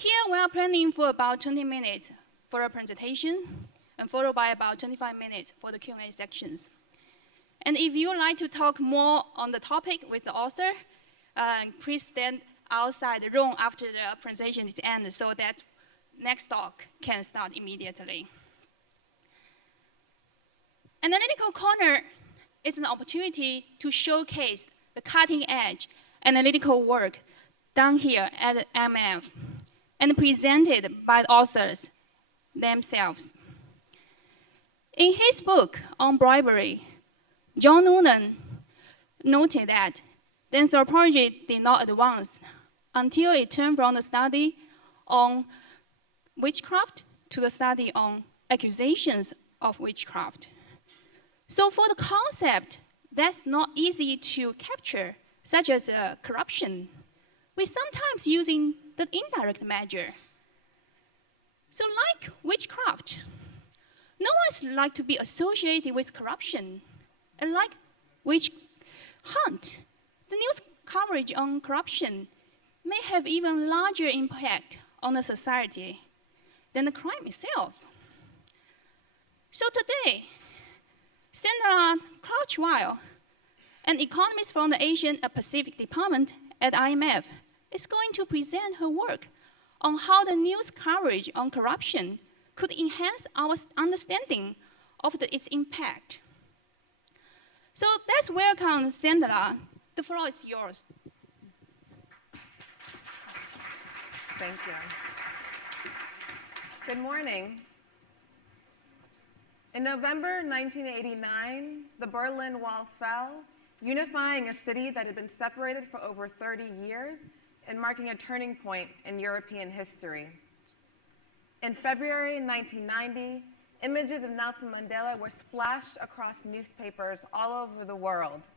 Here we are planning for about 20 minutes for a presentation, and followed by about 25 minutes for the Q&A sections. And if you would like to talk more on the topic with the author, please stand outside the room after the presentation is ended so that next talk can start immediately. Analytical Corner is an opportunity to showcase the cutting-edge analytical work done here at MF and presented by the authors themselves. In his book on bribery, John Noonan noted that the anthropology did not advance until it turned from the study on witchcraft to the study on accusations of witchcraft. So for the concept that's not easy to capture, such as corruption, we sometimes using the indirect measure. So like witchcraft, no one's like to be associated with corruption. And like witch hunt, the news coverage on corruption may have even larger impact on the society than the crime itself. So today, Sandra Crouchwell, an economist from the Asian Pacific Department at IMF, is going to present her work on how the news coverage on corruption could enhance our understanding of its impact. So let's welcome Sandra. The floor is yours. Thank you. Good morning. In November 1989, the Berlin Wall fell, unifying a city that had been separated for over 30 years and marking a turning point in European history. In February 1990, images of Nelson Mandela were splashed across newspapers all over the world,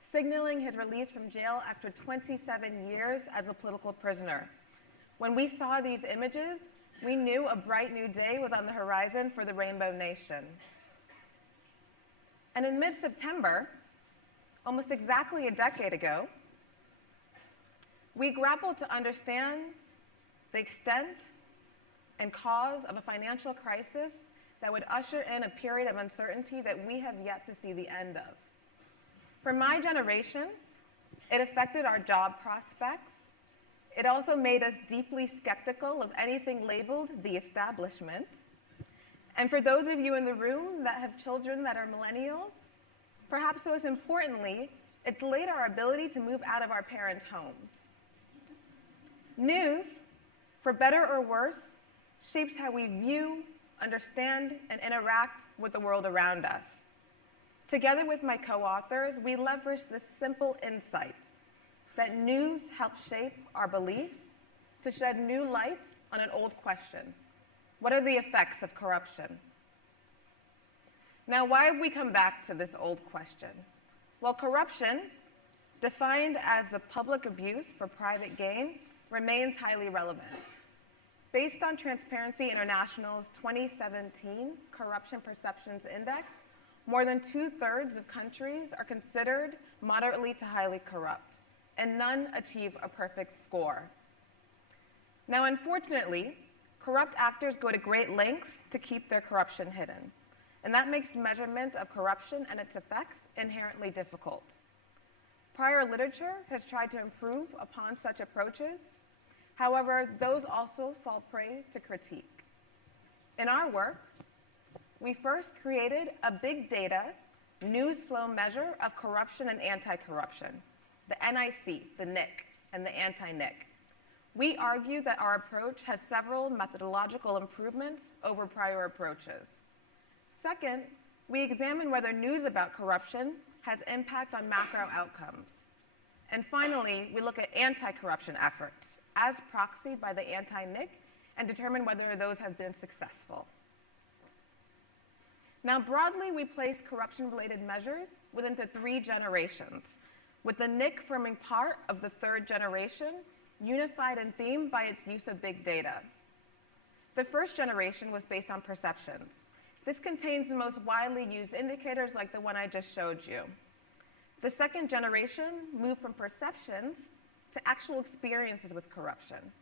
signaling his release from jail after 27 years as a political prisoner. When we saw these images, we knew a bright new day was on the horizon for the Rainbow Nation. And in mid-September, almost exactly a decade ago, we grappled to understand the extent and cause of a financial crisis that would usher in a period of uncertainty that we have yet to see the end of. For my generation, it affected our job prospects. It also made us deeply skeptical of anything labeled the establishment. And for those of you in the room that have children that are millennials, perhaps most importantly, it delayed our ability to move out of our parents' homes. News, for better or worse, shapes how we view, understand, and interact with the world around us. Together with my co-authors, we leverage this simple insight that news helps shape our beliefs to shed new light on an old question. What are the effects of corruption? Now, why have we come back to this old question? Well, corruption, defined as the public abuse for private gain, remains highly relevant. Based on Transparency International's 2017 Corruption Perceptions Index, more than 2/3 of countries are considered moderately to highly corrupt, and none achieve a perfect score. Now, unfortunately, corrupt actors go to great lengths to keep their corruption hidden, and that makes measurement of corruption and its effects inherently difficult. Prior literature has tried to improve upon such approaches. However, those also fall prey to critique. In our work, we first created a big data news flow measure of corruption and anti-corruption, the NIC, the NIC, and the anti-NIC. We argue that our approach has several methodological improvements over prior approaches. Second, we examine whether news about corruption has impact on macro outcomes. And finally, we look at anti-corruption efforts as proxied by the anti-NIC and determine whether those have been successful. Now, broadly, we place corruption-related measures within 3 generations, with the NIC forming part of the 3rd generation, unified in theme by its use of big data. The first generation was based on perceptions. This contains the most widely used indicators like the one I just showed you. The second generation moved from perceptions to actual experiences with corruption.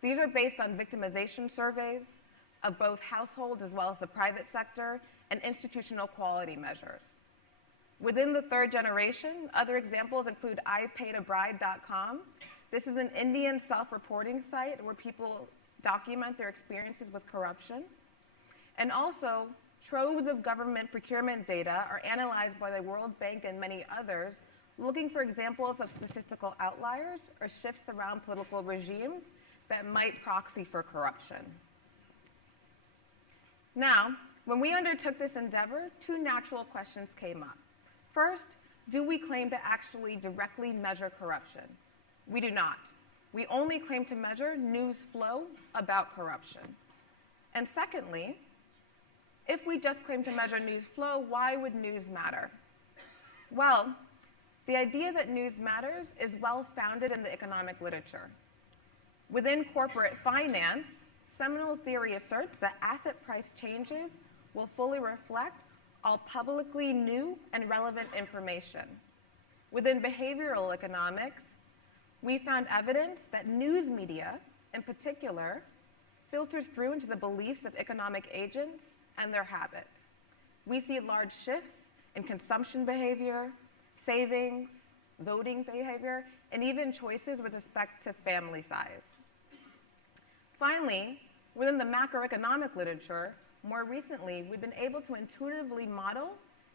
These are based on victimization surveys of both households as well as the private sector and institutional quality measures. Within the third generation, other examples include IPaidAbride.com. This is an Indian self-reporting site where people document their experiences with corruption. And also, troves of government procurement data are analyzed by the World Bank and many others, looking for examples of statistical outliers or shifts around political regimes that might proxy for corruption. Now, when we undertook this endeavor, two natural questions came up. First, do we claim to actually directly measure corruption? We do not. We only claim to measure news flow about corruption. And secondly, if we just claim to measure news flow, why would news matter? Well, the idea that news matters is well founded in the economic literature. Within corporate finance, seminal theory asserts that asset price changes will fully reflect all publicly new and relevant information. Within behavioral economics, we found evidence that news media, in particular, filters through into the beliefs of economic agents and their habits. We see large shifts in consumption behavior, savings, voting behavior, and even choices with respect to family size. Finally, within the macroeconomic literature, more recently, we've been able to intuitively model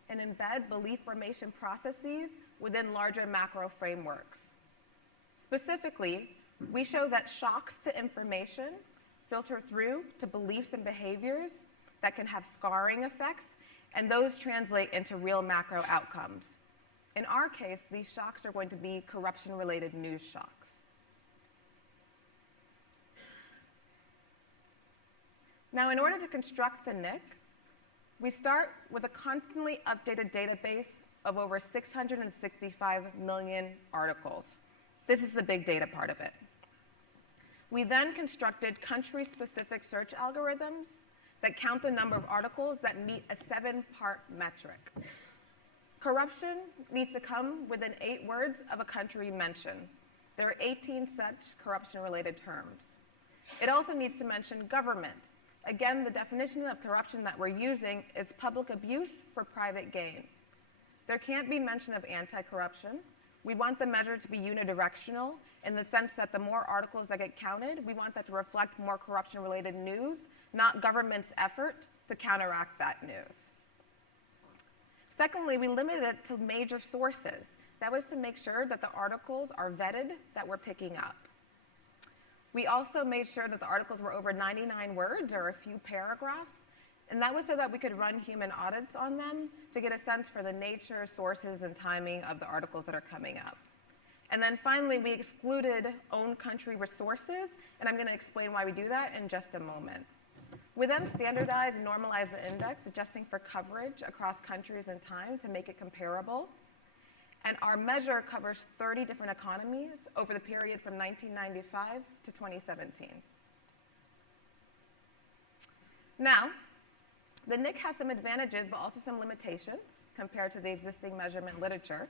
and embed belief formation processes within larger macro frameworks. Specifically, we show that shocks to information filter through to beliefs and behaviors that can have scarring effects, and those translate into real macro outcomes. In our case, these shocks are going to be corruption-related news shocks. Now, in order to construct the NIC, we start with a constantly updated database of over 665 million articles. This is the big data part of it. We then constructed country-specific search algorithms that count the number of articles that meet a 7-part metric. Corruption needs to come within 8 words of a country mentioned. There are 18 such corruption-related terms. It also needs to mention government. Again, the definition of corruption that we're using is public abuse for private gain. There can't be mention of anti-corruption. We want the measure to be unidirectional in the sense that the more articles that get counted, we want that to reflect more corruption-related news, not government's effort to counteract that news. Secondly, we limited it to major sources. That was to make sure that the articles are vetted that we're picking up. We also made sure that the articles were over 99 words or a few paragraphs, and that was so that we could run human audits on them to get a sense for the nature, sources, and timing of the articles that are coming up. And then finally, we excluded own country resources, and I'm going to explain why we do that in just a moment. We then standardized and normalized the index, adjusting for coverage across countries and time to make it comparable. And our measure covers 30 different economies over the period from 1995 to 2017. Now, the NIC has some advantages, but also some limitations compared to the existing measurement literature.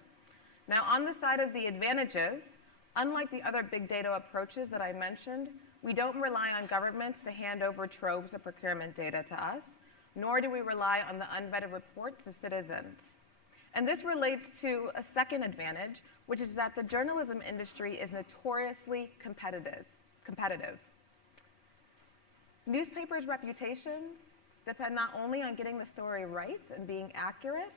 Now, on the side of the advantages, unlike the other big data approaches that I mentioned, we don't rely on governments to hand over troves of procurement data to us, nor do we rely on the unvetted reports of citizens. And this relates to a second advantage, which is that the journalism industry is notoriously competitive. Newspapers' reputations depend not only on getting the story right and being accurate,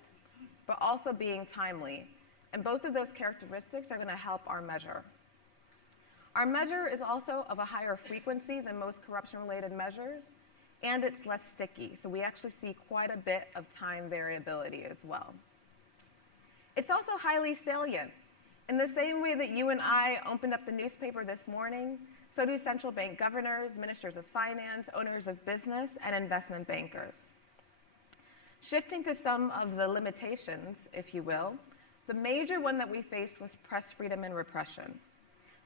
but also being timely. And both of those characteristics are going to help our measure. Our measure is also of a higher frequency than most corruption-related measures, and it's less sticky. So we actually see quite a bit of time variability as well. It's also highly salient. In the same way that you and I opened up the newspaper this morning, so do central bank governors, ministers of finance, owners of business, and investment bankers. Shifting to some of the limitations, if you will, the major one that we faced was press freedom and repression.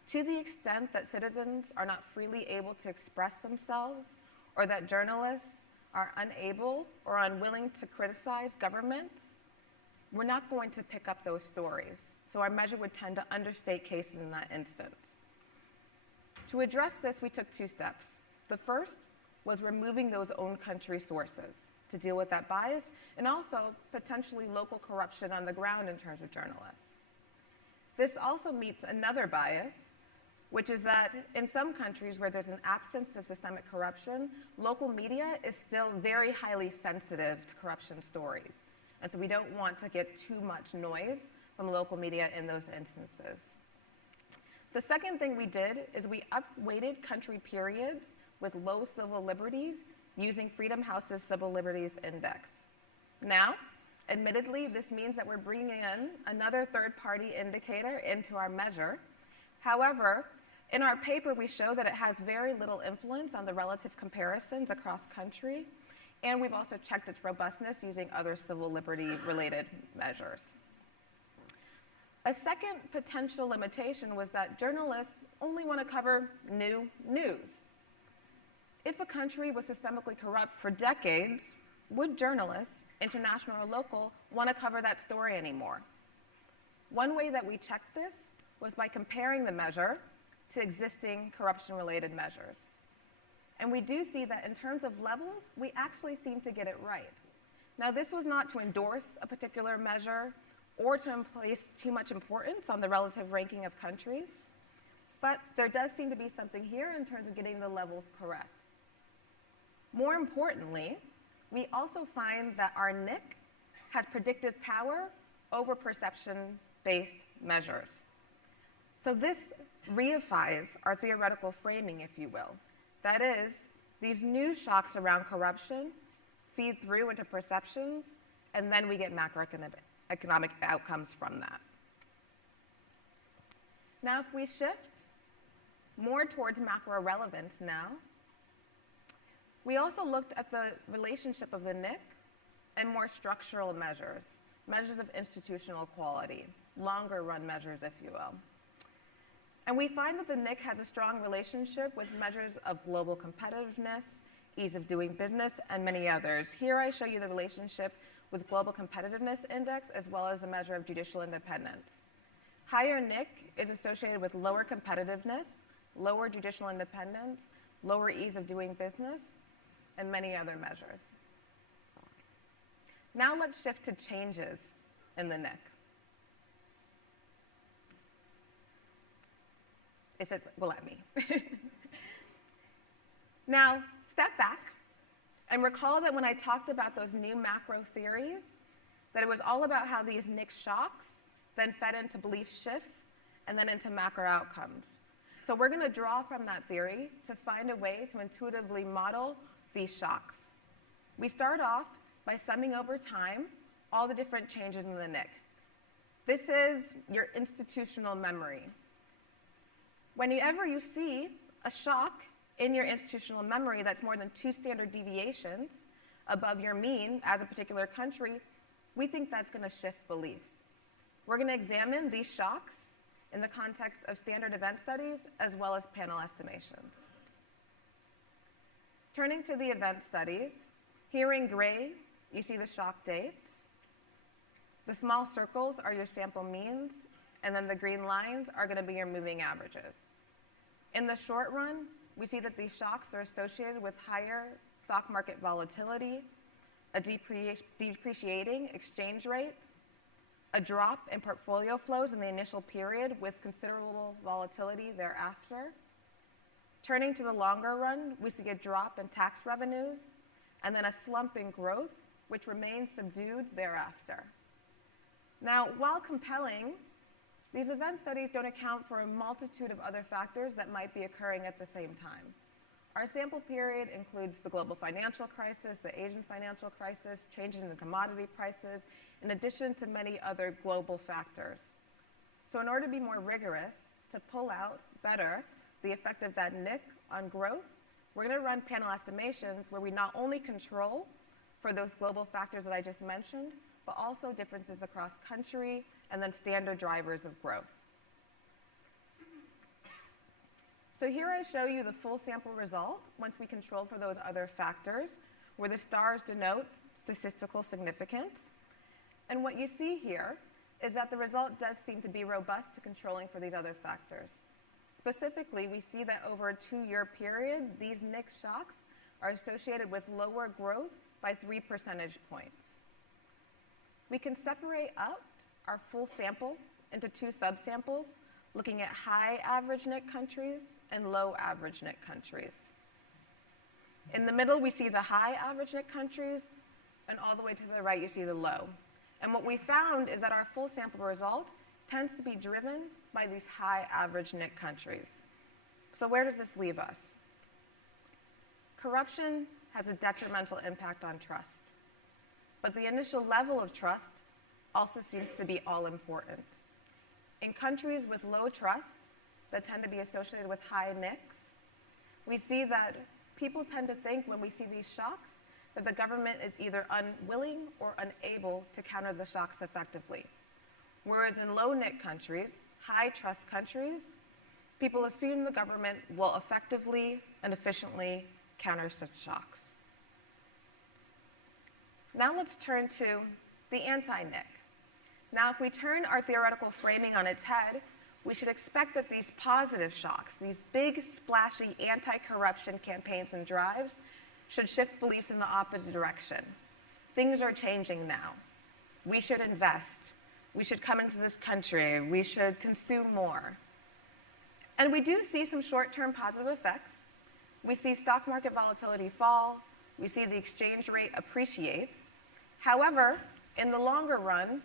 To the extent that citizens are not freely able to express themselves, or that journalists are unable or unwilling to criticize governments, we're not going to pick up those stories. So our measure would tend to understate cases in that instance. To address this, we took 2 steps. The first was removing those own country sources to deal with that bias, and also potentially local corruption on the ground in terms of journalists. This also meets another bias, which is that in some countries where there's an absence of systemic corruption, local media is still very highly sensitive to corruption stories. And so we don't want to get too much noise from local media in those instances. The second thing we did is we upweighted country periods with low civil liberties using Freedom House's Civil Liberties Index. Now, admittedly, this means that we're bringing in another third-party indicator into our measure. However, in our paper, we show that it has very little influence on the relative comparisons across country, and we've also checked its robustness using other civil liberty-related measures. A second potential limitation was that journalists only want to cover new news. If a country was systemically corrupt for decades, would journalists, international or local, want to cover that story anymore? One way that we checked this was by comparing the measure to existing corruption-related measures. And we do see that in terms of levels, we actually seem to get it right. Now, this was not to endorse a particular measure or to place too much importance on the relative ranking of countries, but there does seem to be something here in terms of getting the levels correct. More importantly, we also find that our NIC has predictive power over perception-based measures. So this reifies our theoretical framing, if you will. That is, these new shocks around corruption feed through into perceptions, and then we get macroeconomic outcomes from that. Now, if we shift more towards macro-relevance now, we also looked at the relationship of the NIC and more structural measures, measures of institutional quality, longer run measures, if you will. And we find that the NIC has a strong relationship with measures of global competitiveness, ease of doing business, and many others. Here I show you the relationship with Global Competitiveness Index as well as a measure of judicial independence. Higher NIC is associated with lower competitiveness, lower judicial independence, lower ease of doing business, and many other measures. Now let's shift to changes in the NIC. If it will let me. Now, step back and recall that when I talked about those new macro theories, that it was all about how these NIC shocks then fed into belief shifts and then into macro outcomes. So we're going to draw from that theory to find a way to intuitively model these shocks. We start off by summing over time all the different changes in the NIC. This is your institutional memory. Whenever you see a shock in your institutional memory that's more than 2 standard deviations above your mean as a particular country, we think that's going to shift beliefs. We're going to examine these shocks in the context of standard event studies as well as panel estimations. Turning to the event studies, here in gray, you see the shock dates. The small circles are your sample means, and then the green lines are going to be your moving averages. In the short run, we see that these shocks are associated with higher stock market volatility, a depreciating exchange rate, a drop in portfolio flows in the initial period with considerable volatility thereafter. Turning to the longer run, we see a drop in tax revenues, and then a slump in growth, which remains subdued thereafter. Now, while compelling, these event studies don't account for a multitude of other factors that might be occurring at the same time. Our sample period includes the global financial crisis, the Asian financial crisis, changes in the commodity prices, in addition to many other global factors. So in order to be more rigorous, to pull out better the effect of that NIC on growth, we're going to run panel estimations where we not only control for those global factors that I just mentioned, but also differences across country and then standard drivers of growth. So here I show you the full sample result once we control for those other factors, where the stars denote statistical significance. And what you see here is that the result does seem to be robust to controlling for these other factors. Specifically, we see that over a 2-year period, these mixed shocks are associated with lower growth by 3 percentage points. We can separate out our full sample into 2 subsamples, looking at high average net countries and low average net countries. In the middle, we see the high average net countries, and all the way to the right, you see the low. And what we found is that our full sample result tends to be driven by these high average net countries. So where does this leave us? Corruption has a detrimental impact on trust, but the initial level of trust also seems to be all important. In countries with low trust that tend to be associated with high NICs, we see that people tend to think when we see these shocks that the government is either unwilling or unable to counter the shocks effectively. Whereas in low NIC countries, high trust countries, people assume the government will effectively and efficiently counter such shocks. Now let's turn to the anti-NIC. Now, if we turn our theoretical framing on its head, we should expect that these positive shocks, these big, splashy anti-corruption campaigns and drives, should shift beliefs in the opposite direction. Things are changing now. We should invest. We should come into this country. We should consume more. And we do see some short-term positive effects. We see stock market volatility fall. We see the exchange rate appreciate. However, in the longer run,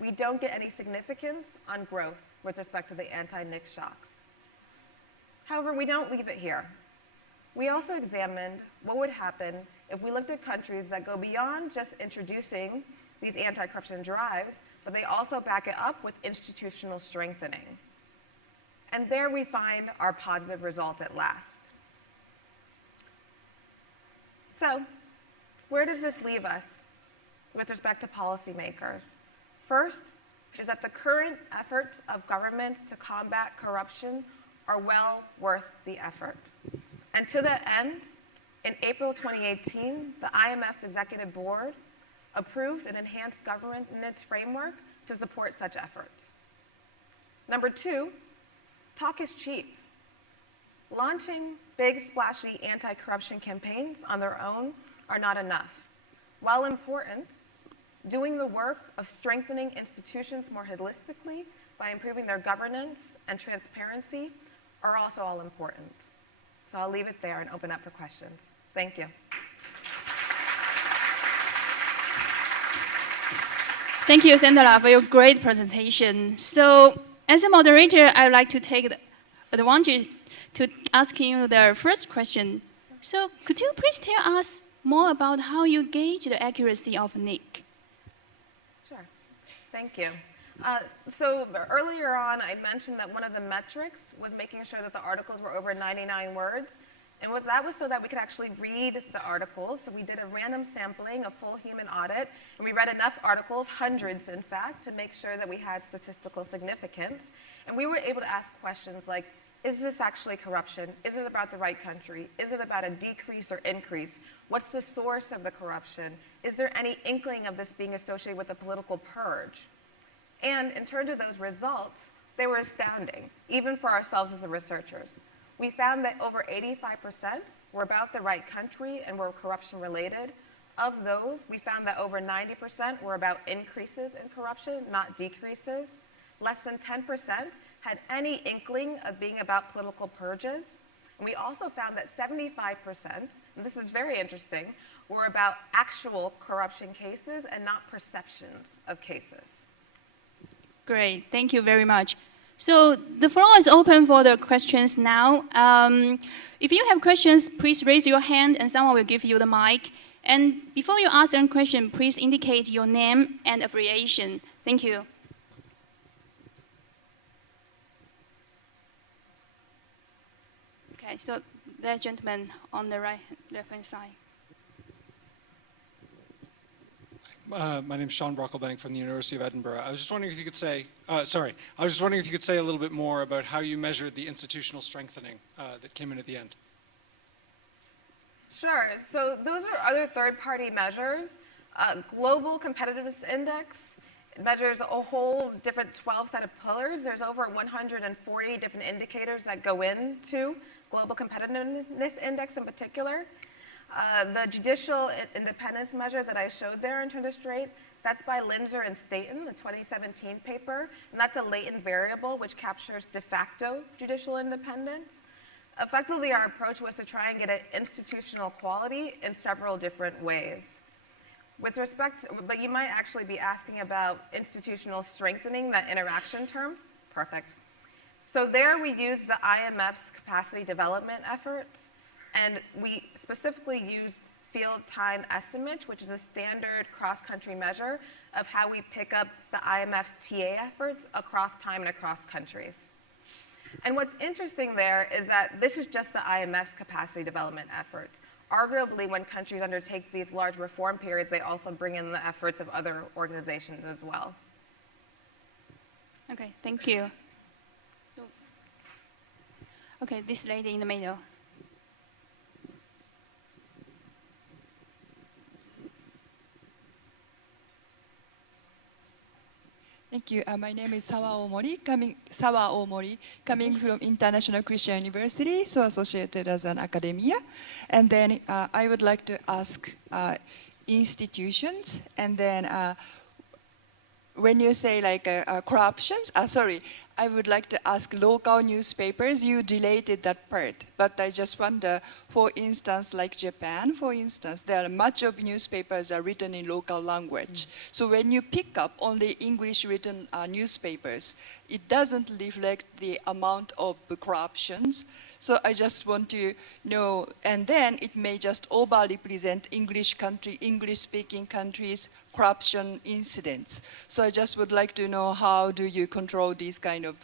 we don't get any significance on growth with respect to the anti-NIC shocks. However, we don't leave it here. We also examined what would happen if we looked at countries that go beyond just introducing these anti-corruption drives, but they also back it up with institutional strengthening. And there we find our positive result at last. So, where does this leave us with respect to policymakers? First is that the current efforts of government to combat corruption are well worth the effort. And to that end, in April 2018, the IMF's Executive Board approved an enhanced governance framework to support such efforts. Number 2, talk is cheap. Launching big, splashy anti-corruption campaigns on their own are not enough. While important, doing the work of strengthening institutions more holistically by improving their governance and transparency are also all important. So I'll leave it there and open up for questions. Thank you. Thank you, Sandra, for your great presentation. So, as a moderator, I would like to take the advantage to ask you the first question. So, could you please tell us more about how you gauge the accuracy of NIC? Sure. Thank you. So earlier on, I mentioned that one of the metrics was making sure that the articles were over 99 words. And that was so that we could actually read the articles. So we did a random sampling, a full human audit, and we read enough articles, hundreds in fact, to make sure that we had statistical significance. And we were able to ask questions like, is this actually corruption? Is it about the right country? Is it about a decrease or increase? What's the source of the corruption? Is there any inkling of this being associated with a political purge? And in terms of those results, they were astounding, even for ourselves as the researchers. We found that over 85% were about the right country and were corruption related. Of those, we found that over 90% were about increases in corruption, not decreases. Less than 10% had any inkling of being about political purges. And we also found that 75%, and this is very interesting, were about actual corruption cases and not perceptions of cases. Great, thank you very much. So the floor is open for the questions now. If you have questions, please raise your hand and someone will give you the mic. And before you ask a question, please indicate your name and affiliation. Thank you. Okay, so that gentleman on the left-hand side. My name is Sean Brocklebank from the University of Edinburgh. I was just wondering if you could say, I was just wondering if you could say a little bit more about how you measured the institutional strengthening that came in at the end. Sure, so those are other third-party measures. Global Competitiveness Index It measures a whole different 12 set of pillars. There's over 140 different indicators that go into Global Competitiveness Index in particular. The judicial independence measure that I showed there in terms of straight, that's by Linzer and Staten, the 2017 paper, and that's a latent variable which captures de facto judicial independence. Effectively, our approach was to try and get at institutional quality in several different ways. With respect, but you might actually be asking about institutional strengthening, that interaction term. Perfect. So there we used the IMF's capacity development efforts, and we specifically used field time estimate, which is a standard cross-country measure of how we pick up the IMF's TA efforts across time and across countries. And what's interesting there is that this is just the IMF's capacity development efforts. Arguably, when countries undertake these large reform periods, they also bring in the efforts of other organizations as well. Okay, thank you. So, okay, this lady in the middle. Thank you. My name is Sawa Omori, coming from International Christian University, so associated as an academia. And then I would like to ask institutions, and then when you say like corruptions, I would like to ask local newspapers. You deleted that part, but I just wonder, for instance, like Japan, for instance, there are much of newspapers are written in local language. So when you pick up only English written newspapers, it doesn't reflect the amount of corruptions. So I just want to know, and then it may just over-represent English-speaking countries' corruption incidents. So I just would like to know, how do you control this kind of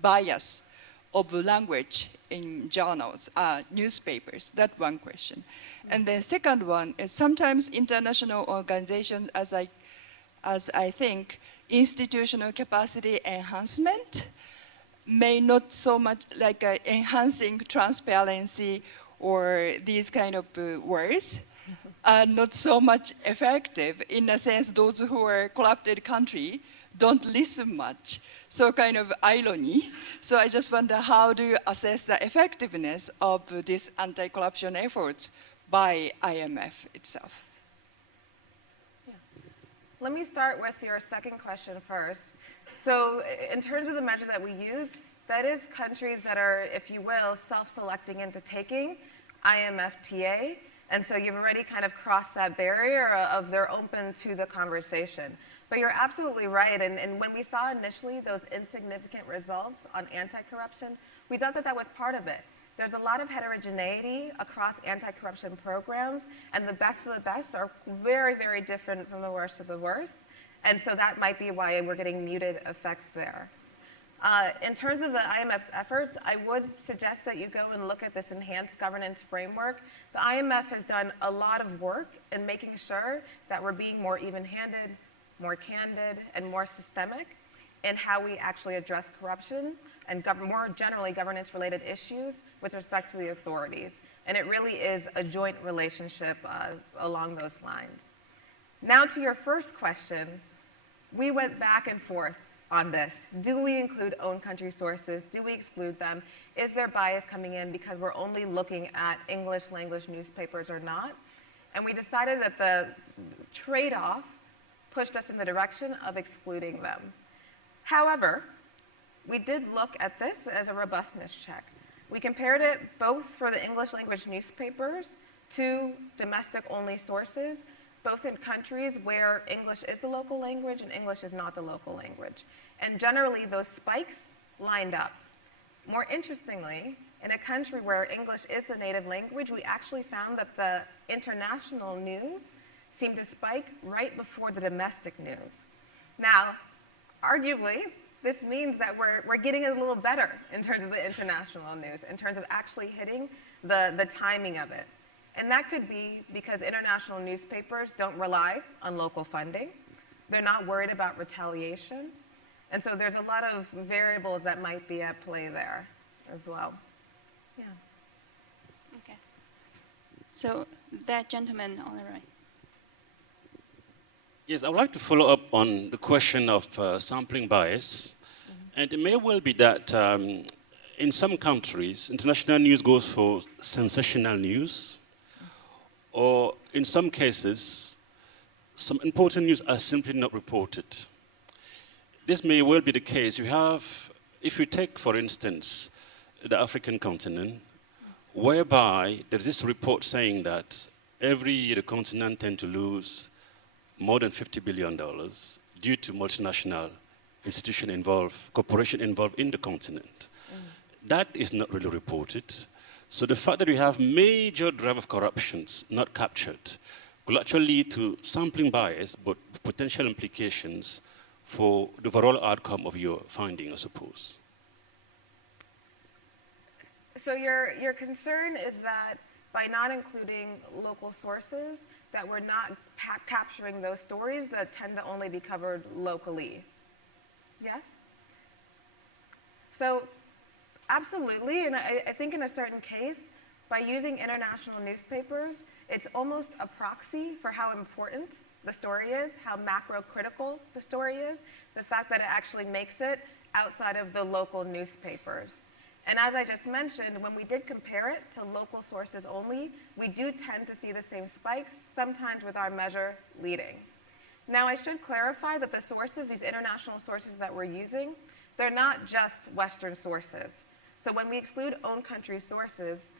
bias of language in journals, newspapers? That's one question. And the second one is, sometimes international organizations, as I think, institutional capacity enhancement may not so much like enhancing transparency or these kind of words are not so much effective. In a sense, those who are corrupted country don't listen much. So kind of irony. So I just wonder, how do you assess the effectiveness of these anti-corruption efforts by IMF itself? Yeah. Let me start with your second question first. So in terms of the measure that we use, that is countries that are, if you will, self-selecting into taking IMF TA. And so you've already kind of crossed that barrier of they're open to the conversation. But you're absolutely right. And when we saw initially those insignificant results on anti-corruption, we thought that that was part of it. There's a lot of heterogeneity across anti-corruption programs, and the best of the best are very, very different from the worst of the worst. And so that might be why we're getting muted effects there. In terms of the IMF's efforts, I would suggest that you go and look at this enhanced governance framework. The IMF has done a lot of work in making sure that we're being more even-handed, more candid, and more systemic in how we actually address corruption and more generally governance-related issues with respect to the authorities. And it really is a joint relationship along those lines. Now to your first question, we went back and forth on this. Do we include own country sources? Do we exclude them? Is there bias coming in because we're only looking at English language newspapers or not? And we decided that the trade-off pushed us in the direction of excluding them. However, we did look at this as a robustness check. We compared it both for the English language newspapers to domestic-only sources, both in countries where English is the local language and English is not the local language. And generally, those spikes lined up. More interestingly, in a country where English is the native language, we actually found that the international news seemed to spike right before the domestic news. Now, arguably, this means that we're getting a little better in terms of the international news, in terms of actually hitting the timing of it. And that could be because international newspapers don't rely on local funding. They're not worried about retaliation. And so there's a lot of variables that might be at play there as well. Yeah. Okay. So that gentleman on the right. Yes, I would like to follow up on the question of sampling bias. And it may well be that in some countries, international news goes for sensational news, or in some cases, some important news are simply not reported. This may well be the case. If you take, for instance, the African continent, whereby there's this report saying that every year the continent tends to lose more than $50 billion due to multinational institution involved, corporation involved in the continent. That is not really reported. So the fact that we have major drive of corruptions not captured will actually lead to sampling bias, but potential implications for the overall outcome of your finding, I suppose. So your concern is that by not including local sources, that we're not capturing those stories that tend to only be covered locally. Yes? So absolutely, and I think in a certain case, by using international newspapers, it's almost a proxy for how important the story is, how macro-critical the story is, the fact that it actually makes it outside of the local newspapers. And as I just mentioned, when we did compare it to local sources only, we do tend to see the same spikes, sometimes with our measure leading. Now, I should clarify that the sources, these international sources that we're using, they're not just Western sources. So when we exclude own country sources,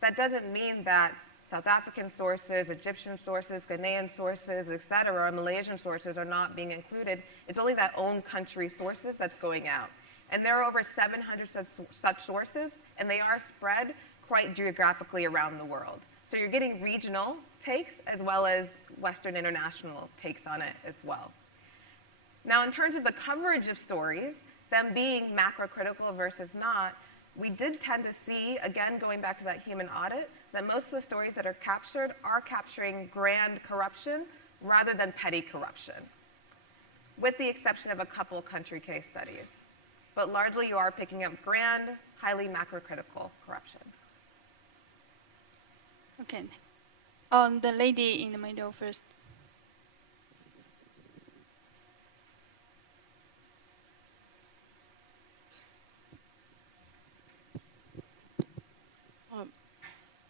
that doesn't mean that South African sources, Egyptian sources, Ghanaian sources, et cetera, or Malaysian sources are not being included. It's only that own country sources that's going out. And there are over 700 such sources, and they are spread quite geographically around the world. So you're getting regional takes as well as Western international takes on it as well. Now, in terms of the coverage of stories, them being macro-critical versus not, we did tend to see, again, going back to that human audit, that most of the stories that are capturing grand corruption rather than petty corruption, with the exception of a couple country case studies. But largely you are picking up grand, highly macro-critical corruption. Okay. The lady in the middle first.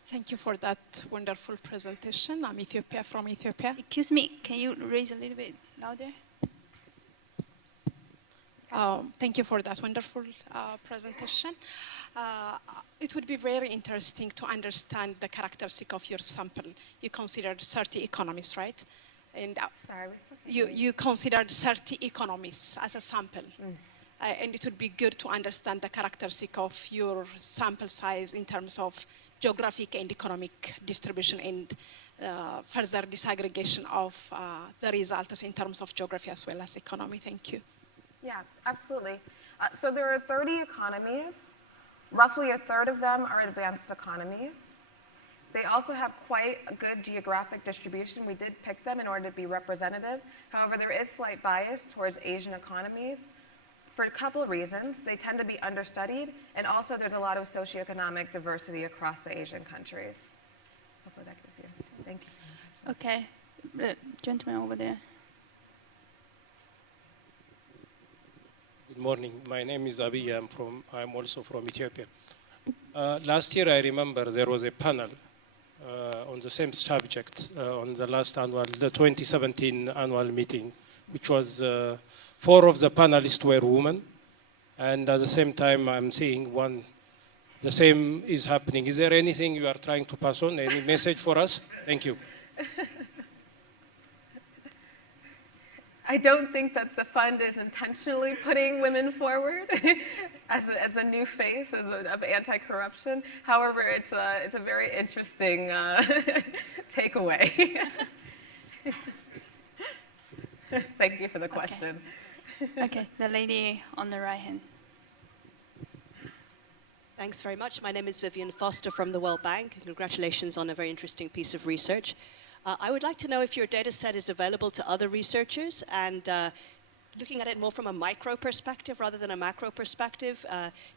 Thank you for that wonderful presentation. I'm from Ethiopia. Excuse me, can you raise a little bit louder? Thank you for that wonderful presentation. It would be very interesting to understand the characteristic of your sample. You considered 30 economies, right? And you considered 30 economies as a sample. And it would be good to understand the characteristic of your sample size in terms of geographic and economic distribution and further disaggregation of the results in terms of geography as well as economy. Thank you. Yeah, absolutely. So there are 30 economies. Roughly a third of them are advanced economies. They also have quite a good geographic distribution. We did pick them in order to be representative. However, there is slight bias towards Asian economies for a couple of reasons. They tend to be understudied, and also there's a lot of socioeconomic diversity across the Asian countries. Hopefully that gives you. Thank you. Okay, gentleman over there. Good morning. My name is Abiy. I'm also from Ethiopia. Last year, I remember there was a panel on the same subject on the the 2017 annual meeting, which was 4 of the panelists were women, and at the same time, I'm seeing the same is happening. Is there anything you are trying to pass on? Any message for us? Thank you. I don't think that the fund is intentionally putting women forward as a new face of anti-corruption. However, it's a very interesting takeaway. Thank you for the question. Okay, the lady on the right hand. Thanks very much. My name is Vivian Foster from the World Bank. Congratulations on a very interesting piece of research. I would like to know if your data set is available to other researchers, and looking at it more from a micro perspective rather than a macro perspective,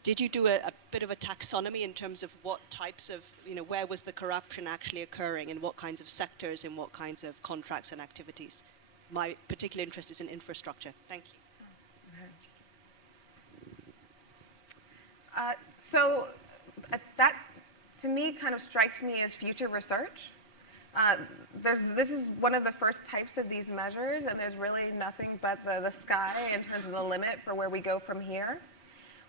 did you do a bit of a taxonomy in terms of what types of, where was the corruption actually occurring, in what kinds of sectors, in what kinds of contracts and activities? my particular interest is in infrastructure. Thank you. So that, to me, kind of strikes me as future research. This is one of the first types of these measures, and there's really nothing but the sky in terms of the limit for where we go from here.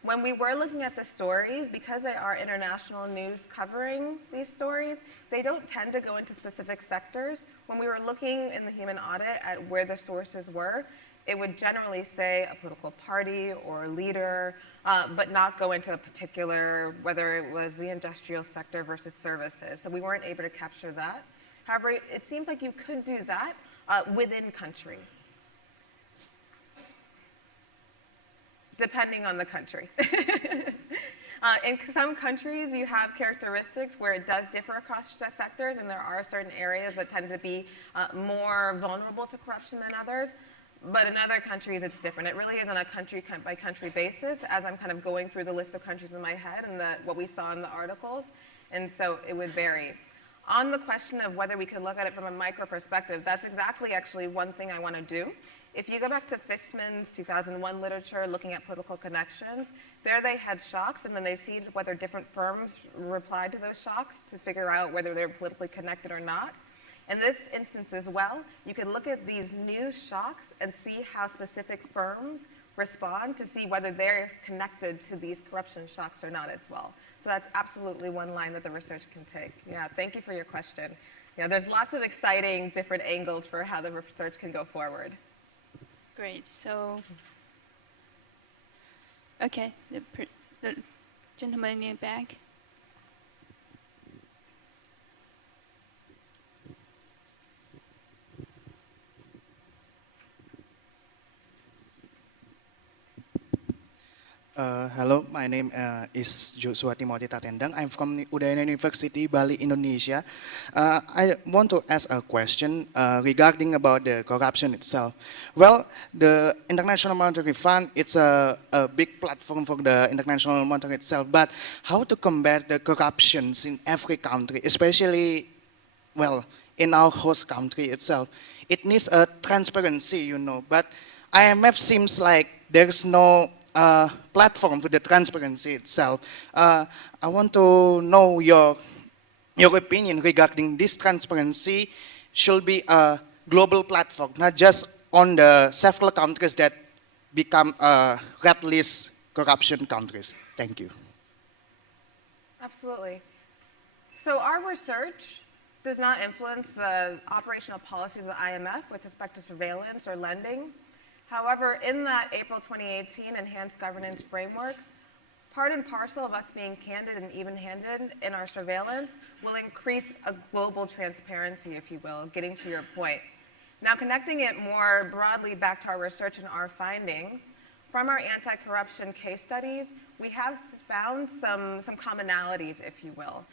When we were looking at the stories, because they are international news covering these stories, they don't tend to go into specific sectors. When we were looking in the human audit at where the sources were, it would generally say a political party or leader, but not go into a particular, whether it was the industrial sector versus services. So we weren't able to capture that. However, it seems like you could do that within country, depending on the country. In some countries, you have characteristics where it does differ across sectors, and there are certain areas that tend to be more vulnerable to corruption than others. But in other countries, it's different. It really is on a country-by-country basis, as I'm kind of going through the list of countries in my head and what we saw in the articles, and so it would vary. On the question of whether we could look at it from a micro perspective, that's exactly actually one thing I want to do. If you go back to Fissman's 2001 literature looking at political connections, there they had shocks, and then they see whether different firms replied to those shocks to figure out whether they're politically connected or not. In this instance as well, you can look at these new shocks and see how specific firms respond to see whether they're connected to these corruption shocks or not as well. So that's absolutely one line that the research can take. Yeah, thank you for your question. Yeah, there's lots of exciting different angles for how the research can go forward. Great. So, okay, the gentleman in the back. Hello, my name is Joshua Timothy Tatendang. I'm from Udayana University, Bali, Indonesia. I want to ask a question regarding about the corruption itself. Well, the International Monetary Fund, it's a big platform for the International Monetary itself, but how to combat the corruptions in every country, especially, well, in our host country itself? It needs a transparency, you know, but IMF seems like there's no platform for the transparency itself. I want to know your opinion regarding this transparency should be a global platform, not just on the several countries that become red list corruption countries. Thank you. Absolutely. So our research does not influence the operational policies of the IMF with respect to surveillance or lending. However, in that April 2018 Enhanced Governance Framework, part and parcel of us being candid and even-handed in our surveillance will increase a global transparency, if you will, getting to your point. Now, connecting it more broadly back to our research and our findings, from our anti-corruption case studies, we have found some commonalities, if you will.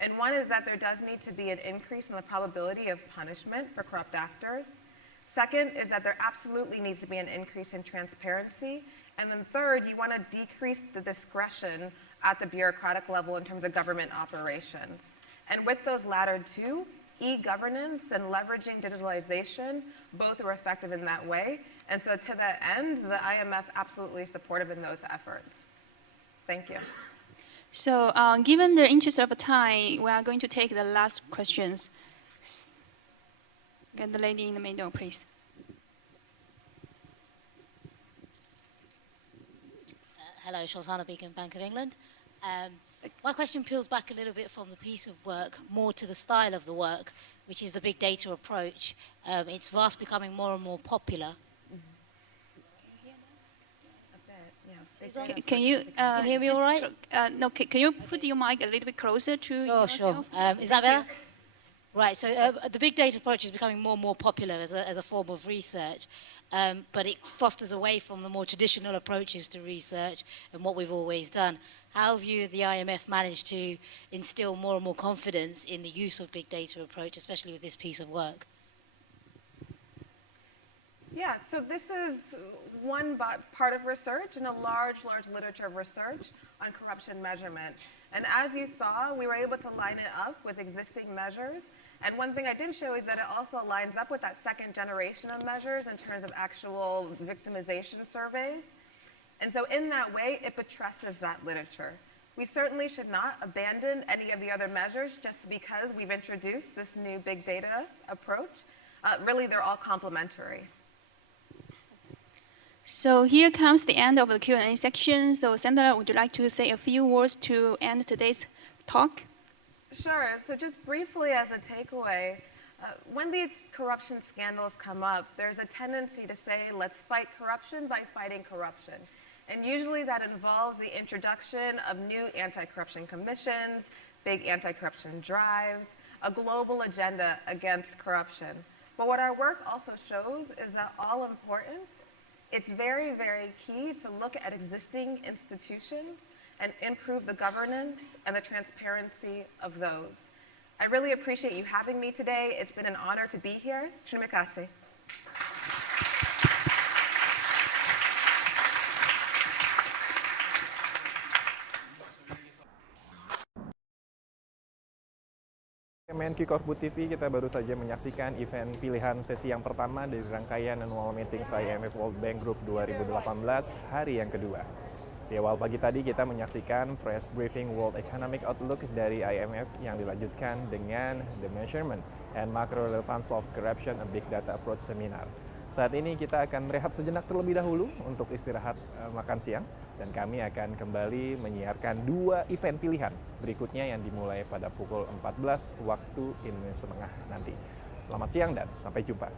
And one is that there does need to be an increase in the probability of punishment for corrupt actors. Second is that there absolutely needs to be an increase in transparency. And then third, you want to decrease the discretion at the bureaucratic level in terms of government operations. And with those latter two, e-governance and leveraging digitalization, both are effective in that way. And so to that end, the IMF absolutely is supportive in those efforts. Thank you. So given the interest of time, we are going to take the last questions. Get the lady in the middle, please. Hello, Sultana Beacon, Bank of England. My question peels back a little bit from the piece of work, more to the style of the work, which is the big data approach. It's vast becoming more and more popular. Can you hear me all right? No, can you put your mic a little bit closer to yourself? Sure. Is that better? Right, so the big data approach is becoming more and more popular as a form of research, but it fosters away from the more traditional approaches to research and what we've always done. How have you, the IMF, managed to instill more and more confidence in the use of big data approach, especially with this piece of work? Yeah, so this is one part of research in a large literature of research on corruption measurement. And as you saw, we were able to line it up with existing measures. And one thing I didn't show is that it also lines up with that second generation of measures in terms of actual victimization surveys. And so in that way, it buttresses that literature. We certainly should not abandon any of the other measures just because we've introduced this new big data approach. Really, they're all complementary. So here comes the end of the Q&A section. So Sandra, would you like to say a few words to end today's talk? Sure. So just briefly as a takeaway, when these corruption scandals come up, there's a tendency to say, let's fight corruption by fighting corruption. And usually that involves the introduction of new anti-corruption commissions, big anti-corruption drives, a global agenda against corruption. But what our work also shows is that all important, it's very, very key to look at existing institutions and improve the governance and the transparency of those. I really appreciate you having me today. It's been an honor to be here. Terima kasih. Kemenkeu Corpu TV, kita baru saja menyaksikan event pilihan sesi yang pertama dari rangkaian annual meeting IMF World Bank Group 2018 hari yang kedua. Di awal pagi tadi kita menyaksikan press briefing World Economic Outlook dari IMF yang dilanjutkan dengan The Measurement and Macro-Relevance of Corruption, a Big Data Approach Seminar. Saat ini kita akan rehat sejenak terlebih dahulu untuk istirahat makan siang, dan kami akan kembali menyiarkan 2 event pilihan berikutnya yang dimulai pada pukul 14 waktu Indonesia Tengah nanti. Selamat siang dan sampai jumpa.